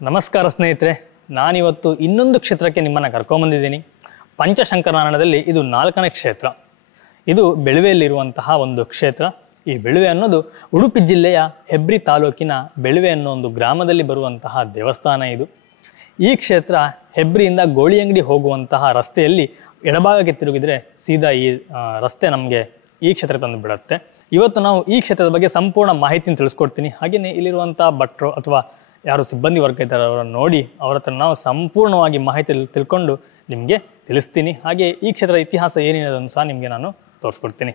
ನಮಸ್ಕಾರ ಸ್ನೇಹಿತರೆ, ನಾನಿವತ್ತು ಇನ್ನೊಂದು ಕ್ಷೇತ್ರಕ್ಕೆ ನಿಮ್ಮನ್ನು ಕರ್ಕೊಂಬಂದಿದ್ದೀನಿ. ಪಂಚಶಂಕರನಾರಾಯಣದಲ್ಲಿ ಇದು 4ನೇ ಕ್ಷೇತ್ರ. ಇದು ಬೆಳುವೆಯಲ್ಲಿರುವಂತಹ ಒಂದು ಕ್ಷೇತ್ರ. ಈ ಬೆಳುವೆ ಅನ್ನೋದು ಉಡುಪಿ ಜಿಲ್ಲೆಯ ಹೆಬ್ರಿ ತಾಲೂಕಿನ ಬೆಳುವೆ ಅನ್ನೋ ಒಂದು ಗ್ರಾಮದಲ್ಲಿ ಬರುವಂತಹ ದೇವಸ್ಥಾನ ಇದು. ಈ ಕ್ಷೇತ್ರ ಹೆಬ್ರಿಯಿಂದ ಗೋಳಿಯಂಗಡಿ ಹೋಗುವಂತಹ ರಸ್ತೆಯಲ್ಲಿ ಎಡಭಾಗಕ್ಕೆ ತಿರುಗಿದರೆ ಸೀದಾ ಈ ರಸ್ತೆ ನಮಗೆ ಈ ಕ್ಷೇತ್ರಕ್ಕೆ ತಂದು ಬಿಡುತ್ತೆ. ಇವತ್ತು ನಾವು ಈ ಕ್ಷೇತ್ರದ ಬಗ್ಗೆ ಸಂಪೂರ್ಣ ಮಾಹಿತಿನ ತಿಳಿಸ್ಕೊಡ್ತೀನಿ. ಹಾಗೆಯೇ ಇಲ್ಲಿರುವಂಥ ಭಟ್ರು ಅಥವಾ ಯಾರು ಸಿಬ್ಬಂದಿ ವರ್ಗ ಇದ್ದಾರೆ ಅವರನ್ನು ನೋಡಿ ಅವರ ಹತ್ರ ನಾವು ಸಂಪೂರ್ಣವಾಗಿ ಮಾಹಿತಿ ತಿಳ್ಕೊಂಡು ನಿಮಗೆ ತಿಳಿಸ್ತೀನಿ. ಹಾಗೆ ಈ ಕ್ಷೇತ್ರದ ಇತಿಹಾಸ ಏನಿದೆ ಅದನ್ನು ಸಹ ನಿಮಗೆ ನಾನು ತೋರಿಸ್ಕೊಡ್ತೀನಿ.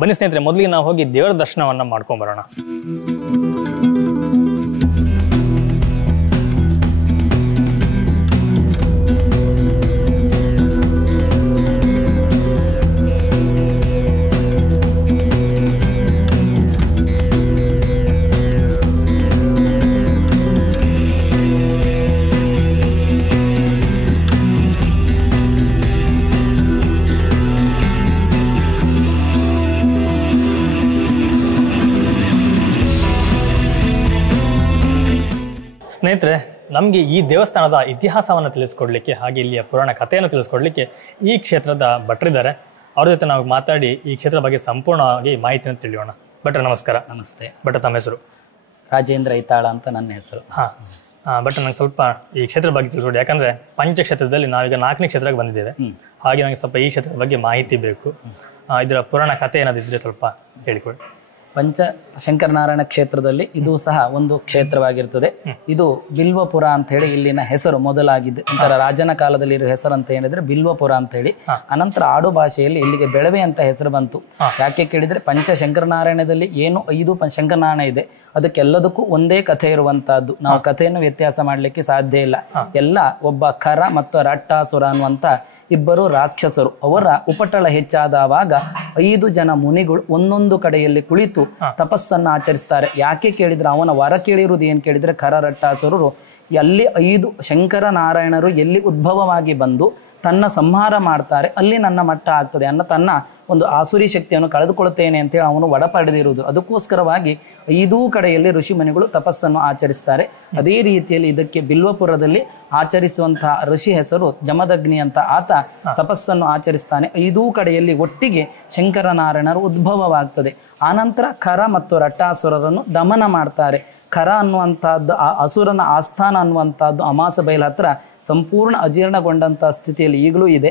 ಬನ್ನಿ ಸ್ನೇಹಿತರೆ, ಮೊದಲಿಗೆ ನಾವು ಹೋಗಿ ದೇವರ ದರ್ಶನವನ್ನು ಮಾಡ್ಕೊಂಬರೋಣ. ಸ್ನೇಹಿತರೆ, ನಮಗೆ ಈ ದೇವಸ್ಥಾನದ ಇತಿಹಾಸವನ್ನು ತಿಳಿಸ್ಕೊಡ್ಲಿಕ್ಕೆ ಹಾಗೆ ಇಲ್ಲಿಯ ಪುರಾಣ ಕಥೆಯನ್ನು ತಿಳಿಸ್ಕೊಡ್ಲಿಕ್ಕೆ ಈ ಕ್ಷೇತ್ರದ ಭಟ್ರಿದ್ದಾರೆ. ಅವ್ರ ಜೊತೆ ನಾವು ಮಾತಾಡಿ ಈ ಕ್ಷೇತ್ರದ ಬಗ್ಗೆ ಸಂಪೂರ್ಣವಾಗಿ ಮಾಹಿತಿಯನ್ನು ತಿಳಿಯೋಣ. ಭಟ್ರೆ ನಮಸ್ಕಾರ. ನಮಸ್ತೆ. ಭಟ್ರೆ ತಮ್ಮ ಹೆಸರು? ರಾಜೇಂದ್ರ ಐತಾಳ ಅಂತ ನನ್ನ ಹೆಸರು. ಭಟ್ರೆ ನಂಗೆ ಸ್ವಲ್ಪ ಈ ಕ್ಷೇತ್ರದ ಬಗ್ಗೆ ತಿಳಿಸ್ಕೊಡಿ. ಯಾಕಂದ್ರೆ ಪಂಚಕ್ಷೇತ್ರದಲ್ಲಿ ನಾವೀಗ 4ನೇ ಕ್ಷೇತ್ರಕ್ಕೆ ಬಂದಿದ್ದೇವೆ. ಹಾಗೆ ನನಗೆ ಸ್ವಲ್ಪ ಈ ಕ್ಷೇತ್ರದ ಬಗ್ಗೆ ಮಾಹಿತಿ ಬೇಕು. ಇದರ ಪುರಾಣ ಕಥೆ ಏನಾದಿದ್ರೆ ಸ್ವಲ್ಪ ಹೇಳಿಕೊಡಿ. ಪಂಚ ಶಂಕರನಾರಾಯಣ ಕ್ಷೇತ್ರದಲ್ಲಿ ಇದು ಸಹ ಒಂದು ಕ್ಷೇತ್ರವಾಗಿರ್ತದೆ. ಇದು ಬಿಲ್ವಪುರ ಅಂತ ಹೇಳಿ ಇಲ್ಲಿನ ಹೆಸರು ಮೊದಲಾಗಿದೆ. ನಂತರ ರಾಜನ ಕಾಲದಲ್ಲಿ ಇರೋ ಹೆಸರು ಅಂತ ಹೇಳಿದ್ರೆ ಬಿಲ್ವಪುರ ಅಂತ ಹೇಳಿ, ಅನಂತರ ಆಡು ಭಾಷೆಯಲ್ಲಿ ಇಲ್ಲಿಗೆ ಬೆಳವೆ ಅಂತ ಹೆಸರು ಬಂತು. ಯಾಕೆ ಕೇಳಿದ್ರೆ ಪಂಚ ಶಂಕರನಾರಾಯಣದಲ್ಲಿ ಏನು 5 ಶಂಕರನಾರಾಯಣ ಇದೆ, ಅದಕ್ಕೆಲ್ಲದಕ್ಕೂ ಒಂದೇ ಕಥೆ ಇರುವಂತಹದ್ದು. ನಾವು ಕಥೆಯನ್ನು ವ್ಯತ್ಯಾಸ ಮಾಡ್ಲಿಕ್ಕೆ ಸಾಧ್ಯ ಇಲ್ಲ. ಎಲ್ಲ ಒಬ್ಬ ಖರ ಮತ್ತು ರಟ್ಟಾಸುರ ಅನ್ನುವಂತ ಇಬ್ಬರು ರಾಕ್ಷಸರು. ಅವರ ಉಪಟಳ ಹೆಚ್ಚಾದವಾಗ 5 ಜನ ಮುನಿಗಳು ಒಂದೊಂದು ಕಡೆಯಲ್ಲಿ ಕುಳಿತು ತಪಸ್ಸನ್ನು ಆಚರಿಸ್ತಾರೆ. ಯಾಕೆ ಕೇಳಿದ್ರೆ ಅವನ ವರ ಕೇಳಿರುವುದು ಏನ್ ಕೇಳಿದ್ರೆ ಖರರಟ್ಟಾಸುರರು ಎಲ್ಲಿ 5 ಶಂಕರನಾರಾಯಣರು ಎಲ್ಲಿ ಉದ್ಭವವಾಗಿ ಬಂದು ತನ್ನ ಸಂಹಾರ ಮಾಡ್ತಾರೆ ಅಲ್ಲಿ ನನ್ನ ಮಟ್ಟ ಆಗ್ತದೆ ಅನ್ನೋ ತನ್ನ ಒಂದು ಆಸುರಿ ಶಕ್ತಿಯನ್ನು ಕಳೆದುಕೊಳ್ಳುತ್ತೇನೆ ಅಂತೇಳಿ ಅವನು ಒಡ ಪಡೆದಿರುವುದು. ಅದಕ್ಕೋಸ್ಕರವಾಗಿ 5 ಕಡೆಯಲ್ಲಿ ಋಷಿಮುನಿಗಳು ತಪಸ್ಸನ್ನು ಆಚರಿಸ್ತಾರೆ. ಅದೇ ರೀತಿಯಲ್ಲಿ ಇದಕ್ಕೆ ಬಿಲ್ವಪುರದಲ್ಲಿ ಆಚರಿಸುವಂತಹ ಋಷಿ ಹೆಸರು ಜಮದಗ್ನಿ ಅಂತ. ಆತ ತಪಸ್ಸನ್ನು ಆಚರಿಸ್ತಾನೆ. 5 ಕಡೆಯಲ್ಲಿ ಒಟ್ಟಿಗೆ ಶಂಕರನಾರಾಯಣರು ಉದ್ಭವವಾಗ್ತದೆ. ಆನಂತರ ಖರ ಮತ್ತು ರಟ್ಟಾಸುರರನ್ನು ದಮನ ಮಾಡ್ತಾರೆ. ಖರ ಅನ್ನುವಂಥದ್ದು ಆ ಅಸುರನ ಆಸ್ಥಾನ ಅನ್ನುವಂಥದ್ದು ಅಮಾಸ ಬೈಲ್ ಹತ್ರ ಸಂಪೂರ್ಣ ಅಜೀರ್ಣಗೊಂಡಂಥ ಸ್ಥಿತಿಯಲ್ಲಿ ಈಗಲೂ ಇದೆ.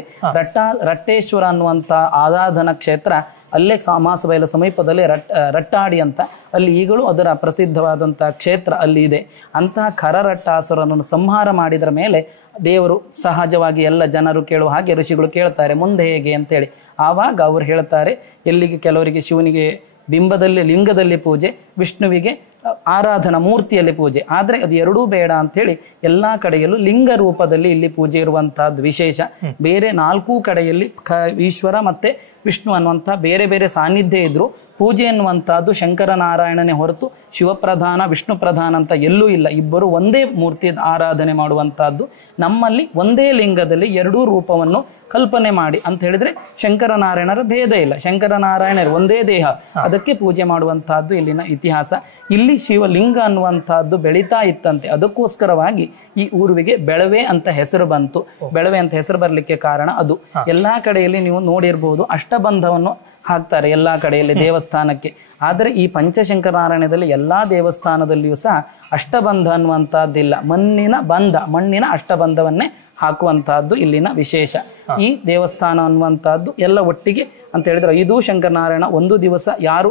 ರಟ್ಟೇಶ್ವರ ಅನ್ನುವಂಥ ಆರಾಧನಾ ಕ್ಷೇತ್ರ ಅಲ್ಲೇ ಅಮಾಸ ಬೈಲ ಸಮೀಪದಲ್ಲಿ ರಟ್ಟಾಡಿ ಅಂತ ಅಲ್ಲಿ ಈಗಲೂ ಅದರ ಪ್ರಸಿದ್ಧವಾದಂಥ ಕ್ಷೇತ್ರ ಅಲ್ಲಿ ಇದೆ. ಅಂತಹ ಖರರಟ್ಟಾಸುರನನ್ನು ಸಂಹಾರ ಮಾಡಿದ್ರ ಮೇಲೆ ದೇವರು ಸಹಜವಾಗಿ ಎಲ್ಲ ಜನರು ಕೇಳುವ ಹಾಗೆ ಋಷಿಗಳು ಕೇಳ್ತಾರೆ ಮುಂದೆ ಹೇಗೆ ಅಂತೇಳಿ. ಆವಾಗ ಅವರು ಹೇಳ್ತಾರೆ, ಎಲ್ಲಿಗೆ ಕೆಲವರಿಗೆ ಶಿವನಿಗೆ ಬಿಂಬದಲ್ಲಿ ಲಿಂಗದಲ್ಲಿ ಪೂಜೆ, ವಿಷ್ಣುವಿಗೆ ಆರಾಧನಾ ಮೂರ್ತಿಯಲ್ಲಿ ಪೂಜೆ, ಆದರೆ ಅದು ಎರಡೂ ಬೇಡ ಅಂಥೇಳಿ ಎಲ್ಲ ಕಡೆಯಲ್ಲೂ ಲಿಂಗ ರೂಪದಲ್ಲಿ ಇಲ್ಲಿ ಪೂಜೆ ಇರುವಂತಹದ್ದು ವಿಶೇಷ. ಬೇರೆ 4 ಕಡೆಯಲ್ಲಿ ಈಶ್ವರ ಮತ್ತೆ ವಿಷ್ಣು ಅನ್ನುವಂಥ ಬೇರೆ ಬೇರೆ ಸಾನ್ನಿಧ್ಯ ಇದ್ರು ಪೂಜೆ ಎನ್ನುವಂಥದ್ದು ಶಂಕರನಾರಾಯಣನೇ ಹೊರತು ಶಿವಪ್ರಧಾನ ವಿಷ್ಣು ಪ್ರಧಾನ ಅಂತ ಎಲ್ಲೂ ಇಲ್ಲ. ಇಬ್ಬರು ಒಂದೇ ಮೂರ್ತಿ ಆರಾಧನೆ ಮಾಡುವಂತಹದ್ದು. ನಮ್ಮಲ್ಲಿ ಒಂದೇ ಲಿಂಗದಲ್ಲಿ 2 ರೂಪವನ್ನು ಕಲ್ಪನೆ ಮಾಡಿ ಅಂತ ಹೇಳಿದ್ರೆ ಶಂಕರನಾರಾಯಣರ ಭೇದ ಇಲ್ಲ. ಶಂಕರನಾರಾಯಣರು ಒಂದೇ ದೇಹ, ಅದಕ್ಕೆ ಪೂಜೆ ಮಾಡುವಂತಹದ್ದು ಇಲ್ಲಿನ ಇತಿಹಾಸ. ಇಲ್ಲಿ ಶಿವಲಿಂಗ ಅನ್ನುವಂತಹದ್ದು ಬೆಳೀತಾ ಇತ್ತಂತೆ. ಅದಕ್ಕೋಸ್ಕರವಾಗಿ ಈ ಊರುವಿಗೆ ಬೆಳವೆ ಅಂತ ಹೆಸರು ಬಂತು. ಬೆಳವೆ ಅಂತ ಹೆಸರು ಬರಲಿಕ್ಕೆ ಕಾರಣ ಅದು. ಎಲ್ಲಾ ಕಡೆಯಲ್ಲಿ ನೀವು ನೋಡಿರ್ಬಹುದು ಅಷ್ಟಬಂಧವನ್ನು ಹಾಕ್ತಾರೆ ಎಲ್ಲಾ ಕಡೆಯಲ್ಲಿ ದೇವಸ್ಥಾನಕ್ಕೆ. ಆದರೆ ಈ ಪಂಚಶಂಕರನಾರಾಯಣದಲ್ಲಿ ಎಲ್ಲಾ ದೇವಸ್ಥಾನದಲ್ಲಿಯೂ ಸಹ ಅಷ್ಟಬಂಧ ಅನ್ನುವಂತಹದ್ದಿಲ್ಲ. ಮಣ್ಣಿನ ಅಷ್ಟಬಂಧವನ್ನೇ ಹಾಕುವಂತಹದ್ದು ಇಲ್ಲಿನ ವಿಶೇಷ. ಈ ದೇವಸ್ಥಾನ ಅನ್ನುವಂತಹದ್ದು ಎಲ್ಲ ಒಟ್ಟಿಗೆ ಅಂತ ಹೇಳಿದ್ರೆ 5 ಶಂಕರನಾರಾಯಣ ಒಂದು ದಿವಸ ಯಾರು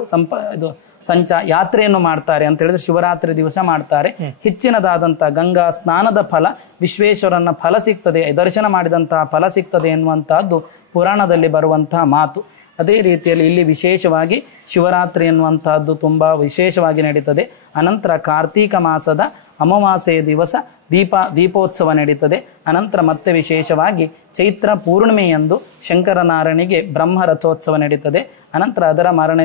ಯಾತ್ರೆಯನ್ನು ಮಾಡ್ತಾರೆ ಅಂತ ಹೇಳಿದ್ರೆ ಶಿವರಾತ್ರಿ ದಿವಸ ಮಾಡ್ತಾರೆ. ಹೆಚ್ಚಿನದಾದಂಥ ಗಂಗಾ ಸ್ನಾನದ ಫಲ, ವಿಶ್ವೇಶ್ವರನ ಫಲ ಸಿಗ್ತದೆ, ದರ್ಶನ ಮಾಡಿದಂತಹ ಫಲ ಸಿಗ್ತದೆ ಎನ್ನುವಂತಹದ್ದು ಪುರಾಣದಲ್ಲಿ ಬರುವಂತಹ ಮಾತು. ಅದೇ ರೀತಿಯಲ್ಲಿ ಇಲ್ಲಿ ವಿಶೇಷವಾಗಿ ಶಿವರಾತ್ರಿ ಎನ್ನುವಂತಹದ್ದು ತುಂಬಾ ವಿಶೇಷವಾಗಿ ನಡೀತದೆ. ಅನಂತರ ಕಾರ್ತೀಕ ಮಾಸದ ಅಮಾವಾಸ್ಯೆಯ ದಿವಸ ದೀಪೋತ್ಸವ ನಡೀತದೆ. ಅನಂತರ ಮತ್ತೆ ವಿಶೇಷವಾಗಿ ಚೈತ್ರ ಪೂರ್ಣಿಮೆಯಂದು ಶಂಕರನಾರಾಯಣಿಗೆ ಬ್ರಹ್ಮ ರಥೋತ್ಸವ ನಡೀತದೆ. ಅನಂತರ ಅದರ ಮಾರನೇ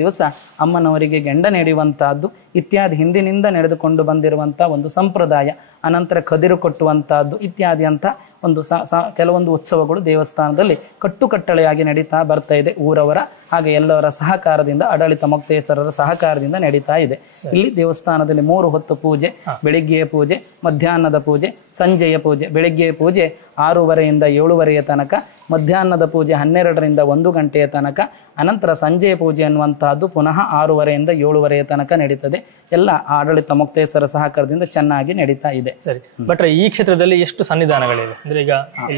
ದಿವಸ ಅಮ್ಮನವರಿಗೆ ಗೆಂಡ ನೆಡೆಯುವಂತಹದ್ದು ಇತ್ಯಾದಿ ಹಿಂದಿನಿಂದ ನಡೆದುಕೊಂಡು ಬಂದಿರುವಂಥ ಒಂದು ಸಂಪ್ರದಾಯ. ಅನಂತರ ಕದಿರು ಕೊಟ್ಟುವಂತಹದ್ದು ಇತ್ಯಾದಿ ಅಂತ ಒಂದು ಕೆಲವೊಂದು ಉತ್ಸವಗಳು ದೇವಸ್ಥಾನದಲ್ಲಿ ಕಟ್ಟುಕಟ್ಟಳೆಯಾಗಿ ನಡೀತಾ ಬರ್ತಾ ಇದೆ. ಊರವರ ಹಾಗೆ ಎಲ್ಲವರ ಸಹಕಾರದಿಂದ, ಆಡಳಿತ ಮೊಕ್ತೇಸರರ ಸಹಕಾರದಿಂದ ನಡೀತಾ ಇದೆ. ಇಲ್ಲಿ ದೇವಸ್ಥಾನದಲ್ಲಿ 3 ಹೊತ್ತು ಪೂಜೆ, ಬೆಳಿಗ್ಗೆಯ ಪೂಜೆ, ಮಧ್ಯಾಹ್ನದ ಪೂಜೆ, ಸಂಜೆಯ ಪೂಜೆ. ಬೆಳಿಗ್ಗೆಯ ಪೂಜೆ 6:30ಯಿಂದ 7:30ಯ ತನಕ, ಮಧ್ಯಾಹ್ನದ ಪೂಜೆ 12ರಿಂದ 1 ಗಂಟೆಯ ತನಕ, ಅನಂತರ ಸಂಜೆಯ ಪೂಜೆ ಅನ್ನುವಂತಹದ್ದು ಪುನಃ 6:30ಯಿಂದ 7:30ಯ ತನಕ ನಡೀತದೆ. ಎಲ್ಲ ಆಡಳಿತ ಮೊಕ್ತೇಸರ ಸಹಕಾರದಿಂದ ಚೆನ್ನಾಗಿ ನಡೀತಾ ಇದೆ. ಸರಿ, ಬಟ್ ಈ ಕ್ಷೇತ್ರದಲ್ಲಿ ಎಷ್ಟು ಸನ್ನಿಧಾನಗಳಿವೆ ಅಂದ್ರೆ ಈಗ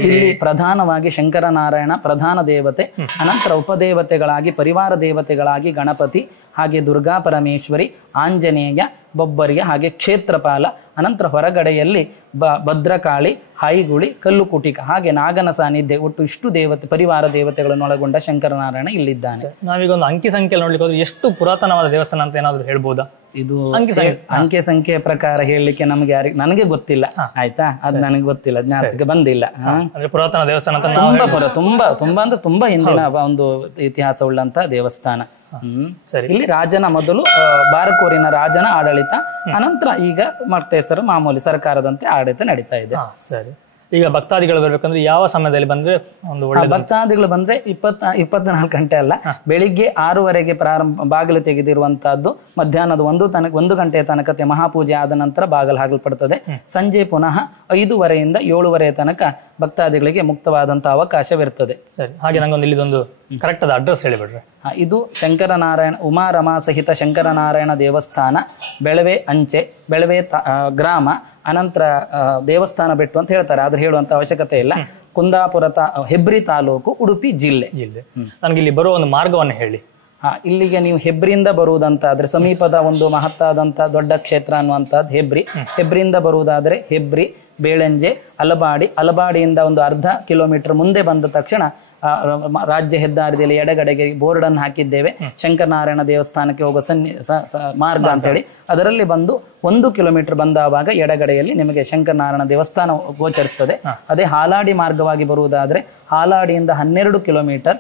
ಇಲ್ಲಿ ಪ್ರಧಾನವಾಗಿ ಶಂಕರನಾರಾಯಣ ಪ್ರಧಾನ ದೇವತೆ, ಅನಂತರ ಉಪದೇವತೆಗಳಾಗಿ ಪರಿವಾರ ದೇವತೆಗಳಾಗಿ ಗಣಪತಿ, ಹಾಗೆ ದುರ್ಗಾ ಪರಮೇಶ್ವರಿ, ಆಂಜನೇಯ, ಬೊಬ್ಬರ್ಯ, ಹಾಗೆ ಕ್ಷೇತ್ರಪಾಲ, ಅನಂತರ ಹೊರಗಡೆಯಲ್ಲಿ ಭದ್ರಕಾಳಿ, ಹಾಯಿಗುಳಿ, ಕಲ್ಲುಕುಟಿಕ, ಹಾಗೆ ನಾಗನ ಸಾನ್ನಿಧ್ಯ, ಒಟ್ಟು ಇಷ್ಟು ಪರಿವಾರ ದೇವತೆಗಳನ್ನು ಒಳಗೊಂಡ ಶಂಕರನಾರಾಯಣ ಇಲ್ಲಿದ್ದಾನೆ. ನಾವೀಗ ಒಂದು ಅಂಕಿ ಸಂಖ್ಯೆ ನೋಡ್ಲಿಕ್ಕೆ ಹೋದ್ರೆ ಎಷ್ಟು ಪುರಾತನವಾದ ದೇವಸ್ಥಾನ ಅಂತ ಏನಾದ್ರು ಹೇಳ್ಬೋದಾ? ಇದು ಅಂಕೆ ಸಂಖ್ಯೆಯ ಪ್ರಕಾರ ಹೇಳಲಿಕ್ಕೆ ನನಗೆ ಗೊತ್ತಿಲ್ಲ. ಆಯ್ತಾ, ಅದು ನನಗೆ ಗೊತ್ತಿಲ್ಲ, ಜ್ಞಾಪಕಕ್ಕೆ ಬಂದಿಲ್ಲ. ಪುರಾತನ ದೇವಸ್ಥಾನ ತುಂಬಾ ಅಂದ್ರೆ ತುಂಬಾ ಹಿಂದಿನ ಒಂದು ಇತಿಹಾಸ ಉಳ್ಳಂತ ದೇವಸ್ಥಾನ. ಇಲ್ಲಿ ರಾಜನ ಮೊದಲು ಬಾರಕೋರಿನ ರಾಜನ ಆಡಳಿತ, ಅನಂತರ ಈಗ ಮೊಕ್ತೇಸರ ಮಾಮೂಲಿ ಸರ್ಕಾರದಂತೆ ಆಡಳಿತ ನಡೀತಾ ಇದೆ. ಸರಿ, ಈಗ ಭಕ್ತಾದಿಗಳು ಬರ್ಬೇಕಂದ್ರೆ ಯಾವ ಸಮಯದಲ್ಲಿ ಬಂದ್ರೆ ಒಂದು ಒಳ್ಳೆ? ಭಕ್ತಾದಿಗಳು ಬಂದ್ರೆ 24 ಗಂಟೆ ಅಲ್ಲ, ಬೆಳಿಗ್ಗೆ 6:00 ಬಾಗಿಲು ತೆಗೆದಿರುವಂತಹದ್ದು, ಮಧ್ಯಾಹ್ನದ 1 ಗಂಟೆಯ ತನಕ ಮಹಾಪೂಜೆ ಆದ ನಂತರ ಬಾಗಿಲು ಹಾಕಲ್ಪಡ್ತದೆ. ಸಂಜೆ ಪುನಃ 5:30ಯಿಂದ 7:30 ತನಕ ಭಕ್ತಾದಿಗಳಿಗೆ ಮುಕ್ತವಾದಂತಹ ಅವಕಾಶವಿರ್ತದೆ. ಸರಿ, ಹಾಗೆ ನಂಗೊಂದು ಇಲ್ಲಿದೊಂದು ಕರೆಕ್ಟ್ ಆದ ಅಡ್ರೆಸ್ ಹೇಳಿಬಿಡ್ರಿ. ಇದು ಶಂಕರನಾರಾಯಣ ಉಮಾರಮಾ ಸಹಿತ ಶಂಕರನಾರಾಯಣ ದೇವಸ್ಥಾನ, ಬೆಳವೆ ಅಂಚೆ, ಬೆಳವೆ ಗ್ರಾಮ, ಅನಂತರ ದೇವಸ್ಥಾನ ಬೆಟ್ಟು ಅಂತ ಹೇಳ್ತಾರೆ, ಆದ್ರೆ ಹೇಳುವಂತ ಅವಶ್ಯಕತೆ ಇಲ್ಲ. ಕುಂದಾಪುರ ಹೆಬ್ರಿ ತಾಲೂಕು, ಉಡುಪಿ ಜಿಲ್ಲೆ. ನನಗೆ ಇಲ್ಲಿ ಬರುವ ಒಂದು ಮಾರ್ಗವನ್ನು ಹೇಳಿ. ಇಲ್ಲಿಗೆ ನೀವು ಹೆಬ್ರಿಯಿಂದ ಬರುವುದಂತಾದ್ರೆ ಸಮೀಪದ ಒಂದು ಮಹತ್ತಾದಂಥ ದೊಡ್ಡ ಕ್ಷೇತ್ರ ಅನ್ನುವಂಥದ್ದು ಹೆಬ್ರಿಯಿಂದ ಬರುವುದಾದ್ರೆ ಹೆಬ್ರಿ, ಬೇಳಂಜೆ, ಅಲಬಾಡಿಯಿಂದ ಒಂದು ಅರ್ಧ ಕಿಲೋಮೀಟರ್ ಮುಂದೆ ಬಂದ ತಕ್ಷಣ ರಾಜ್ಯ ಹೆದ್ದಾರಿಯಲ್ಲಿ ಎಡಗಡೆಗೆ ಬೋರ್ಡ್ ಅನ್ನು ಹಾಕಿದ್ದೇವೆ, ಶಂಕರನಾರಾಯಣ ದೇವಸ್ಥಾನಕ್ಕೆ ಹೋಗೋ ಮಾರ್ಗ ಅಂತ ಹೇಳಿ. ಅದರಲ್ಲಿ ಬಂದು 1 ಕಿಲೋಮೀಟರ್ ಬಂದಾವಾಗ ಎಡಗಡೆಯಲ್ಲಿ ನಿಮಗೆ ಶಂಕರನಾರಾಯಣ ದೇವಸ್ಥಾನ ಗೋಚರಿಸ್ತದೆ. ಅದೇ ಹಾಲಾಡಿ ಮಾರ್ಗವಾಗಿ ಬರುವುದಾದ್ರೆ ಹಾಲಾಡಿಯಿಂದ 12 ಕಿಲೋಮೀಟರ್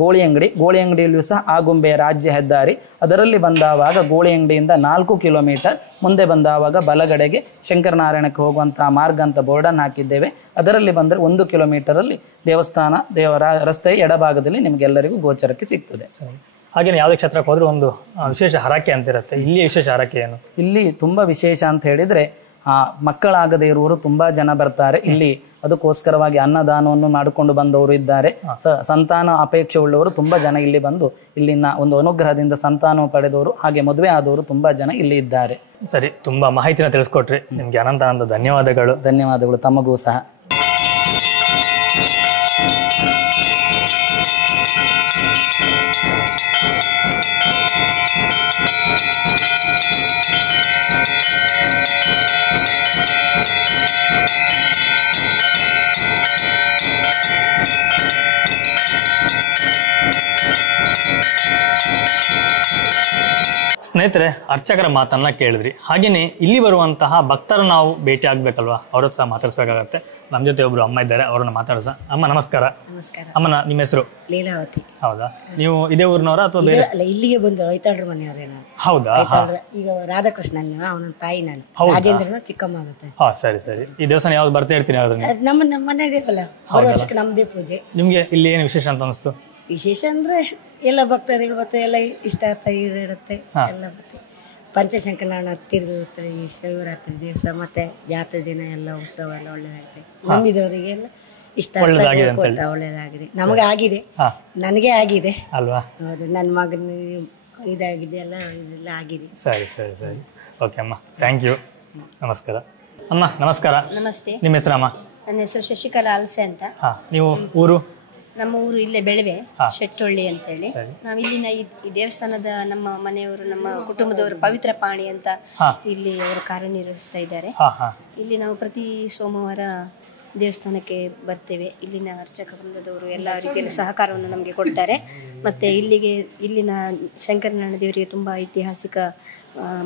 ಗೋಳಿಯಂಗಡಿಯಲ್ಲಿಯೂ ಸಹ ಆಗುಂಬೆಯ ರಾಜ್ಯ ಹೆದ್ದಾರಿ, ಅದರಲ್ಲಿ ಬಂದಾವಾಗ ಗೋಳಿಯಂಗಡಿಯಿಂದ 4 ಕಿಲೋಮೀಟರ್ ಮುಂದೆ ಬಂದಾವಾಗ ಬಲಗಡೆಗೆ ಶಂಕರನಾರಾಯಣಕ್ಕೆ ಹೋಗುವಂತಹ ಮಾರ್ಗ ಅಂತ ಬೋರ್ಡನ್ನು ಹಾಕಿದ್ದೇವೆ. ಅದರಲ್ಲಿ ಬಂದರೆ 1 ಕಿಲೋಮೀಟರ್ ಅಲ್ಲಿ ದೇವಸ್ಥಾನ ರಸ್ತೆಯ ಎಡಭಾಗದಲ್ಲಿ ನಿಮಗೆಲ್ಲರಿಗೂ ಗೋಚರಕ್ಕೆ ಸಿಗ್ತದೆ. ಹಾಗೆ ಯಾವುದೇ ಕ್ಷೇತ್ರಕ್ಕೆ ಹೋದ್ರೂ ಒಂದು ವಿಶೇಷ ಹರಕೆ ಅಂತ ಇರುತ್ತೆ. ಇಲ್ಲಿ ವಿಶೇಷ ಹರಕೆ ಏನು? ಇಲ್ಲಿ ತುಂಬಾ ವಿಶೇಷ ಅಂತ ಹೇಳಿದ್ರೆ ಮಕ್ಕಳಾಗದೇ ಇರುವವರು ತುಂಬಾ ಜನ ಬರ್ತಾರೆ ಇಲ್ಲಿ. ಅದಕ್ಕೋಸ್ಕರವಾಗಿ ಅನ್ನದಾನವನ್ನು ಮಾಡಿಕೊಂಡು ಬಂದವರು ಇದ್ದಾರೆ. ಸಂತಾನ ಅಪೇಕ್ಷೆ ಉಳ್ಳವರು ತುಂಬಾ ಜನ ಇಲ್ಲಿ ಬಂದು ಇಲ್ಲಿನ ಒಂದು ಅನುಗ್ರಹದಿಂದ ಸಂತಾನ ಪಡೆದವರು ಹಾಗೆ ಮದುವೆ ಆದವರು ತುಂಬಾ ಜನ ಇಲ್ಲಿ ಇದ್ದಾರೆ. ಸರಿ, ತುಂಬಾ ಮಾಹಿತಿನ ತಿಳಿಸ್ಕೊಟ್ರಿ. ನಿಮ್ಗೆ ಅನಂತ ಧನ್ಯವಾದಗಳು. ಧನ್ಯವಾದಗಳು ತಮಗೂ ಸಹ. ಸ್ನೇಹಿತರೆ, ಅರ್ಚಕರ ಮಾತನ್ನ ಕೇಳಿದ್ರಿ. ಹಾಗೇನೆ ಇಲ್ಲಿ ಬರುವಂತಹ ಭಕ್ತರು ನಾವು ಭೇಟಿ ಆಗ್ಬೇಕಲ್ವಾ, ಅವ್ರ ಸಹ ಮಾತಾಡ್ಸ್ಬೇಕಾಗತ್ತೆ. ನಮ್ಮ ಜೊತೆ ಒಬ್ರು ಅಮ್ಮ ಇದ್ದಾರೆ, ಅವ್ರನ್ನ ಮಾತಾಡ್ಸ. ಅಮ್ಮ ನಮಸ್ಕಾರ. ಅಮ್ಮನ ನಿಮ್ಮ ಹೆಸರು? ಲೀಲಾವತಿ. ಹೌದಾ, ನೀವು ಇದೇ ಊರಿನವರ ಅಥವಾ ಇಲ್ಲಿಗೆ ಬಂದು ರೈತಾಳ್ರ ಮನೆಯವರೇ ನಾನು. ಹೌದಾ? ಈಗ ರಾಧಾಕೃಷ್ಣ ಅವನ ತಾಯಿ ನಾನು, ರಾಜೇಂದ್ರನ ಚಿಕ್ಕಮ್ಮ ಆಗುತ್ತೆ. ಹಾ, ಸರಿ ಸರಿ. ಈ ದೇವಸ್ಥಾನ ಯಾವ್ದು ಬರ್ತಾ ಇರ್ತೀನಿ ನಮ್ಮ ಮನೆಯವಲ್ಲ, ವರ್ಷಕ್ಕೆ ನಮ್ದೇ ಪೂಜೆ. ನಿಮ್ಗೆ ಇಲ್ಲಿ ಏನು ವಿಶೇಷ ಅಂತ ಅನಿಸ್ತು? ವಿಶೇಷ ಅಂದ್ರೆ ಎಲ್ಲ ಭಕ್ತಾದಿಗಳು ಬರ್ತಾರೆ, ಎಲ್ಲ ಇಷ್ಟಾರ್ಥ ಇರುತ್ತೆ, ಎಲ್ಲ ಬರ್ತೀವಿ. ಪಂಚಶಂಕರನಾರಾಯಣ ತಿರುಗುತ್ತೆ ಈ ಶಿವರಾತ್ರಿ ದಿವಸ, ಮತ್ತೆ ಜಾತ್ರೆ ದಿನ ಎಲ್ಲ ಉತ್ಸವ ಎಲ್ಲ ಒಳ್ಳೇದಾಗುತ್ತೆ. ನಂಬಿದವರಿಗೆಲ್ಲ ಇಷ್ಟ ಒಳ್ಳೇದಾಗಿದೆ. ನಮಗೆ ಆಗಿದೆ, ನನಗೆ ಆಗಿದೆ ಅಲ್ವಾ? ಹೌದು, ನನ್ನ ಮಗನ ಇದಾಗಿದೆ, ಎಲ್ಲ ಇದೆಲ್ಲ ಆಗಿದೆ. ಸರಿ ಸರಿ ಸರಿ, ಓಕೆ ಅಮ್ಮ, ಥ್ಯಾಂಕ್ ಯು. ನಮಸ್ಕಾರ ಅಮ್ಮ. ನಮಸ್ಕಾರ. ನಮಸ್ತೆ. ನಿಮ್ಮ ಹೆಸರಮ್ಮ? ನನ್ನ ಹೆಸರು ಶಶಿಕಲಾ ಅಲ್ಸೆ ಅಂತ. ನೀವು ಊರು? ನಮ್ಮ ಊರು ಇಲ್ಲೇ ಬೆಳವೆ, ಶೆಟ್ಟೊಳ್ಳಿ ಅಂತೇಳಿ. ನಾವು ಇಲ್ಲಿನ ಈ ದೇವಸ್ಥಾನದ ನಮ್ಮ ಮನೆಯವರು, ನಮ್ಮ ಕುಟುಂಬದವರು ಪವಿತ್ರ ಪಾಣಿ ಅಂತ ಇಲ್ಲಿ ಅವರು ಕಾರ್ಯನಿರ್ವಹಿಸ್ತಾ ಇದ್ದಾರೆ. ಇಲ್ಲಿ ನಾವು ಪ್ರತಿ ಸೋಮವಾರ ದೇವಸ್ಥಾನಕ್ಕೆ ಬರ್ತೇವೆ. ಇಲ್ಲಿನ ಅರ್ಚಕ ವೃಂದದವರು ಎಲ್ಲ ರೀತಿಯಲ್ಲಿ ಸಹಕಾರವನ್ನು ನಮಗೆ ಕೊಡ್ತಾರೆ. ಮತ್ತು ಇಲ್ಲಿನ ಶಂಕರನಾರಾಯಣ ದೇವರಿಗೆ ತುಂಬ ಐತಿಹಾಸಿಕ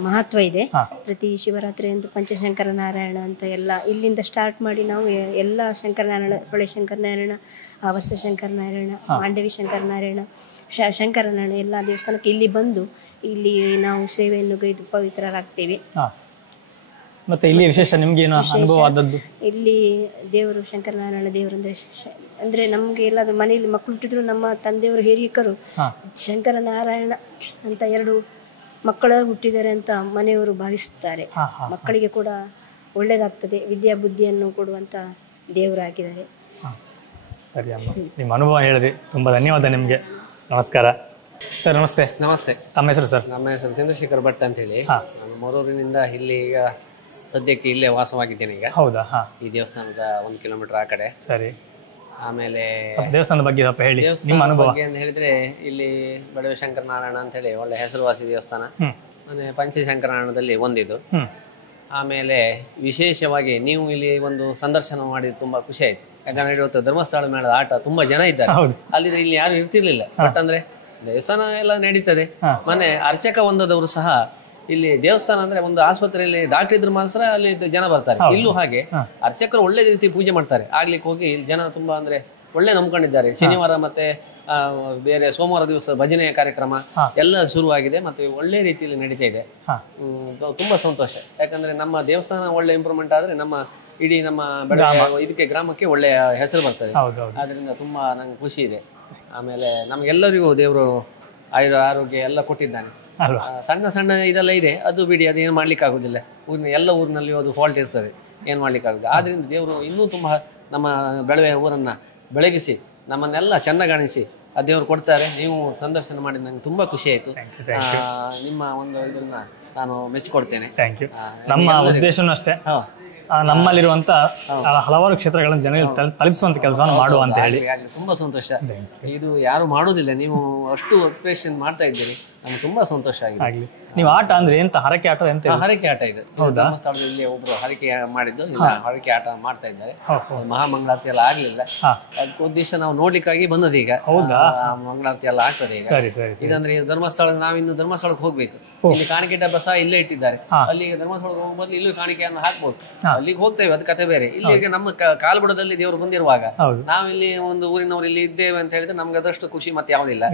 ಮಹತ್ವ ಇದೆ. ಪ್ರತಿ ಶಿವರಾತ್ರಿ ಎಂದು ಪಂಚಶಂಕರ ನಾರಾಯಣ ಅಂತ ಎಲ್ಲ ಇಲ್ಲಿಂದ ಸ್ಟಾರ್ಟ್ ಮಾಡಿ ನಾವು ಎಲ್ಲ ಶಂಕರನಾರಾಯಣ, ಹೊಳೆ ಶಂಕರನಾರಾಯಣ, ವರ್ಷ ಶಂಕರನಾರಾಯಣ, ಮಾಂಡವಿ ಶಂಕರನಾರಾಯಣ, ಶಂಕರನಾರಾಯಣ ಎಲ್ಲ ದೇವಸ್ಥಾನಕ್ಕೆ ಇಲ್ಲಿ ಬಂದು ಇಲ್ಲಿ ನಾವು ಸೇವೆಯನ್ನು ಗೈದು ಪವಿತ್ರರಾಗ್ತೇವೆ. ಮತ್ತೆ ಇಲ್ಲಿ ವಿಶೇಷ ನಿಮ್ಗೆ ಏನು ಅನುಭವ ಆದದ್ದು? ಇಲ್ಲಿ ದೇವರು ಶಂಕರನಾರಾಯಣ ದೇವರು ಅಂದ್ರೆ ನಮ್ಗೆ ಎಲ್ಲಾದ್ರೂ ಮನೆಯಲ್ಲಿ ಮಕ್ಕಳು ಹುಟ್ಟಿದ್ರು ನಮ್ಮ ತಂದೆಯವರು ಹಿರಿಯಕರು ಶಂಕರನಾರಾಯಣ ಅಂತ 2 ಮಕ್ಕಳು ಹುಟ್ಟಿದ್ದಾರೆ ಅಂತ ಮನೆಯವರು ಭಾವಿಸುತ್ತಾರೆ. ಮಕ್ಕಳಿಗೆ ಕೂಡ ಒಳ್ಳೇದಾಗ್ತದೆ, ವಿದ್ಯಾ ಬುದ್ಧಿಯನ್ನು ಕೊಡುವಂತ ದೇವರಾಗಿದ್ದಾರೆ. ಸರಿ ಅಮ್ಮ, ನಿಮ್ಮ ಅನುಭವ ಹೇಳಿದ್ರಿ, ತುಂಬಾ ಧನ್ಯವಾದ ನಿಮ್ಗೆ. ನಮಸ್ಕಾರ ಸರ್. ನಮಸ್ತೆ. ನಮಸ್ತೆ. ತಮ್ಮ ಹೆಸರು ಸರ್? ನಮ್ಮ ಹೆಸರು ಚಂದ್ರಶೇಖರ್ ಭಟ್ ಅಂತ ಹೇಳಿ. ನಾನು ಮರೂರಿನಿಂದ ಇಲ್ಲಿ ಈಗ ಸದ್ಯಕ್ಕೆ ಇಲ್ಲೇ ವಾಸವಾಗಿದ್ದೇನೆ ಈಗ. ಹೌದಾ? ಈ ದೇವಸ್ಥಾನದ 1 ಕಿಲೋಮೀಟರ್ ಆ ಕಡೆ. ಸರಿ. ಆಮೇಲೆ ದೇವಸ್ಥಾನದ ಬಗ್ಗೆ ಸ್ವಲ್ಪ ಹೇಳಿ. ದೇವಸ್ಥಾನದ ಬಗ್ಗೆ ಅಂತ ಹೇಳಿದ್ರೆ ಇಲ್ಲಿ ಬಡವೆ ಶಂಕರನಾರಾಯಣ ಅಂತ ಹೇಳಿ ಒಳ್ಳೆ ಹೆಸರುವಾಸಿ ದೇವಸ್ಥಾನ. ಅಂದ್ರೆ ಪಂಚಶಂಕರನಾರಾಯಣದಲ್ಲಿ ಒಂದಿದು. ಆಮೇಲೆ ವಿಶೇಷವಾಗಿ ನೀವು ಇಲ್ಲಿ ಒಂದು ಸಂದರ್ಶನ ಮಾಡಿ ತುಂಬಾ ಖುಷಿ ಆಯ್ತು. ಯಾಕಂದ್ರೆ ಇವತ್ತು ಧರ್ಮಸ್ಥಳ ಮೇಳದ ಆಟ ತುಂಬಾ ಜನ ಇದ್ದಾರೆ. ಅಲ್ಲಿದ್ರೆ ಇಲ್ಲಿ ಯಾರು ಇರ್ತಿರ್ಲಿಲ್ಲ. ಬಟ್ ಅಂದ್ರೆ ದೇವಸ್ಥಾನ ಎಲ್ಲ ನಡೀತದೆ. ಮೊನ್ನೆ ಅರ್ಚಕ ವೃಂದದವರು ಸಹ ಇಲ್ಲಿ ದೇವಸ್ಥಾನ ಅಂದ್ರೆ ಒಂದು ಆಸ್ಪತ್ರೆಯಲ್ಲಿ ಡಾಕ್ಟರ್ ಇದ್ರ ಮಾತ್ರ ಅಲ್ಲಿ ಜನ ಬರ್ತಾರೆ. ಇಲ್ಲೂ ಹಾಗೆ ಅರ್ಚಕರು ಒಳ್ಳೆ ರೀತಿ ಪೂಜೆ ಮಾಡ್ತಾರೆ. ಆಗ್ಲಿಕ್ಕೆ ಹೋಗಿ ಇಲ್ಲಿ ಜನ ತುಂಬಾ ಅಂದ್ರೆ ಒಳ್ಳೆ ನಂಬ್ಕೊಂಡಿದ್ದಾರೆ. ಶನಿವಾರ ಮತ್ತೆ ಬೇರೆ ಸೋಮವಾರ ದಿವಸ ಭಜನೆಯ ಕಾರ್ಯಕ್ರಮ ಎಲ್ಲ ಶುರುವಾಗಿದೆ. ಮತ್ತೆ ಒಳ್ಳೆ ರೀತಿಯಲ್ಲಿ ನಡೀತಾ ಇದೆ. ತುಂಬಾ ಸಂತೋಷ. ಯಾಕಂದ್ರೆ ನಮ್ಮ ದೇವಸ್ಥಾನ ಒಳ್ಳೆ ಇಂಪ್ರೂವ್ಮೆಂಟ್ ಆದ್ರೆ ನಮ್ಮ ಇಡೀ ನಮ್ಮ ಇದಕ್ಕೆ ಗ್ರಾಮಕ್ಕೆ ಒಳ್ಳೆಯ ಹೆಸರು ಬರ್ತದೆ. ಆದ್ರಿಂದ ತುಂಬಾ ನಂಗೆ ಖುಷಿ ಇದೆ. ಆಮೇಲೆ ನಮ್ಗೆಲ್ಲರಿಗೂ ದೇವರು ಆರೋಗ್ಯ ಎಲ್ಲ ಕೊಟ್ಟಿದ್ದಾನೆ. ಸಣ್ಣ ಸಣ್ಣ ಇದೆಲ್ಲ ಇದೆ, ಅದು ಬಿಡಿ, ಅದೇನು ಮಾಡ್ಲಿಕ್ಕೆ ಆಗುದಿಲ್ಲ. ಎಲ್ಲ ಊರಿನಲ್ಲಿ ಅದು ಫಾಲ್ಟ್ ಇರ್ತದೆ, ಏನ್ ಮಾಡ್ಲಿಕ್ಕೆ ಆಗುದಿಲ್ಲ. ಆದ್ರಿಂದ ದೇವರು ಇನ್ನೂ ತುಂಬಾ ನಮ್ಮ ಬೆಳವೆ ಊರನ್ನ ಬೆಳಗಿಸಿ ನಮ್ಮನ್ನೆಲ್ಲ ಚೆಂದ ಕಾಣಿಸಿ ಆ ದೇವರು ಕೊಡ್ತಾರೆ. ನೀವು ಸಂದರ್ಶನ ಮಾಡಿದ ನಂಗೆ ತುಂಬಾ ಖುಷಿ ಆಯ್ತು. ನಿಮ್ಮ ಒಂದು ಇದನ್ನ ನಾನು ಮೆಚ್ಚಿಕೊಡ್ತೇನೆ. ನಮ್ಮ ಉದ್ದೇಶನೂ ಅಷ್ಟೇ, ನಮ್ಮಲ್ಲಿರುವಂತ ಹಲವಾರು ಕ್ಷೇತ್ರಗಳನ್ನು ಜನರಿಗೆ ತಲುಪಿಸುವಂತ ಕೆಲಸವನ್ನು ಮಾಡುವ ಅಂತ ಹೇಳಿ. ತುಂಬಾ ಸಂತೋಷ. ಇದು ಯಾರು ಮಾಡುವುದಿಲ್ಲ, ನೀವು ಅಷ್ಟು ಆಪರೇಷನ್ ಮಾಡ್ತಾ ಇದ್ದೀರಿ, ನಮ್ಗೆ ತುಂಬಾ ಸಂತೋಷ ಆಗಿದೆ. ನೀವು ಆಟ ಅಂದ್ರೆ ಎಂತ ಹರಕೆ ಆಟ? ಎಂತ ಹರಕೆ ಆಟ ಇದು. ಧರ್ಮಸ್ಥಳದಲ್ಲಿ ಒಬ್ರು ಹರಕೆ ಮಾಡಿದ್ದು ಇಲ್ಲ, ಹರಕೆ ಆಟ ಮಾಡ್ತಾ ಇದ್ದಾರೆ. ಮಹಾಮಂಗಳಾರತಿ ಎಲ್ಲ ಆಗ್ಲಿಲ್ಲ, ಅದಕ್ಕೆ ಉದ್ದೇಶ ನಾವು ನೋಡ್ಲಿಕ್ಕಾಗಿ ಬಂದದ್ದು. ಈಗ ಮಂಗಳಾರತಿ ಎಲ್ಲ ಆಗ್ತದೆ ಈಗ. ಇದಂದ್ರೆ ಧರ್ಮಸ್ಥಳ, ನಾವಿನ್ನು ಧರ್ಮಸ್ಥಳಕ್ಕೆ ಹೋಗ್ಬೇಕು. ಇಲ್ಲಿ ಕಾಣಿಕೆ ಡಬ್ಬ ಸಹ ಇಲ್ಲೇ ಇಟ್ಟಿದ್ದಾರೆ. ಅಲ್ಲಿ ಧರ್ಮಸ್ಥಳಕ್ಕೆ ಹೋಗ್ಬೋದು, ಇಲ್ಲೂ ಕಾಣಿಕೆಯನ್ನು ಹಾಕ್ಬೋದು. ಅಲ್ಲಿಗೆ ಹೋಗ್ತೇವೆ, ಅದು ಕತೆ ಬೇರೆ. ಇಲ್ಲಿ ನಮ್ಮ ಕಾಲ್ಬುಡದಲ್ಲಿ ದೇವರು ಬಂದಿರುವಾಗ ನಾವಿಲ್ಲಿ ಒಂದು ಊರಿನವ್ರು ಇಲ್ಲಿ ಇದ್ದೇವೆ ಅಂತ ಹೇಳಿದ್ರೆ ನಮ್ಗೆ ಅದಷ್ಟು ಖುಷಿ ಮತ್ತೆ ಯಾವ್ದಿಲ್ಲ.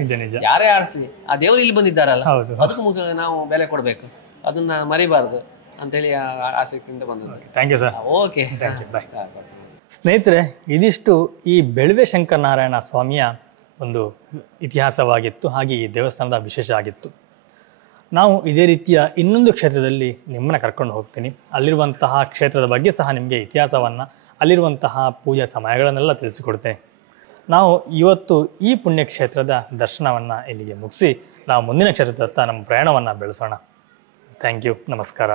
ಯಾರೇ ಆಡಿಸ್ತೀವಿ, ಆ ದೇವರು ಇಲ್ಲಿ ಬಂದಿದ್ದಾರಲ್ಲ, ಅದಕ್ಕೆ ನಾವು ಬೆಲೆ ಕೊಡ್ಬೇಕು, ಅದನ್ನ ಮರಿಬಾರ್ದು ಅಂತೇಳಿ ಆಸಕ್ತಿಯಿಂದ ಬಂದದ್ದು. Thank you sir. ಓಕೆ, ಸ್ನೇಹಿತರೆ, ಇದಿಷ್ಟು ಈ ಬೆಳವೆ ಶಂಕರನಾರಾಯಣ ಸ್ವಾಮಿಯ ಒಂದು ಇತಿಹಾಸವಾಗಿತ್ತು, ಹಾಗೆ ಈ ದೇವಸ್ಥಾನದ ವಿಶೇಷ ಆಗಿತ್ತು. ನಾವು ಇದೇ ರೀತಿಯ ಇನ್ನೊಂದು ಕ್ಷೇತ್ರದಲ್ಲಿ ನಿಮ್ಮನ್ನು ಕರ್ಕೊಂಡು ಹೋಗ್ತೀನಿ. ಅಲ್ಲಿರುವಂತಹ ಕ್ಷೇತ್ರದ ಬಗ್ಗೆ ಸಹ ನಿಮಗೆ ಇತಿಹಾಸವನ್ನು, ಅಲ್ಲಿರುವಂತಹ ಪೂಜಾ ಸಮಯಗಳನ್ನೆಲ್ಲ ತಿಳಿಸಿಕೊಡ್ತೇನೆ. ನಾವು ಇವತ್ತು ಈ ಪುಣ್ಯಕ್ಷೇತ್ರದ ದರ್ಶನವನ್ನು ಇಲ್ಲಿಗೆ ಮುಗಿಸಿ ನಾವು ಮುಂದಿನ ಕ್ಷೇತ್ರದತ್ತ ನಮ್ಮ ಪ್ರಯಾಣವನ್ನು ಬೆಳೆಸೋಣ. Thank you. ನಮಸ್ಕಾರ.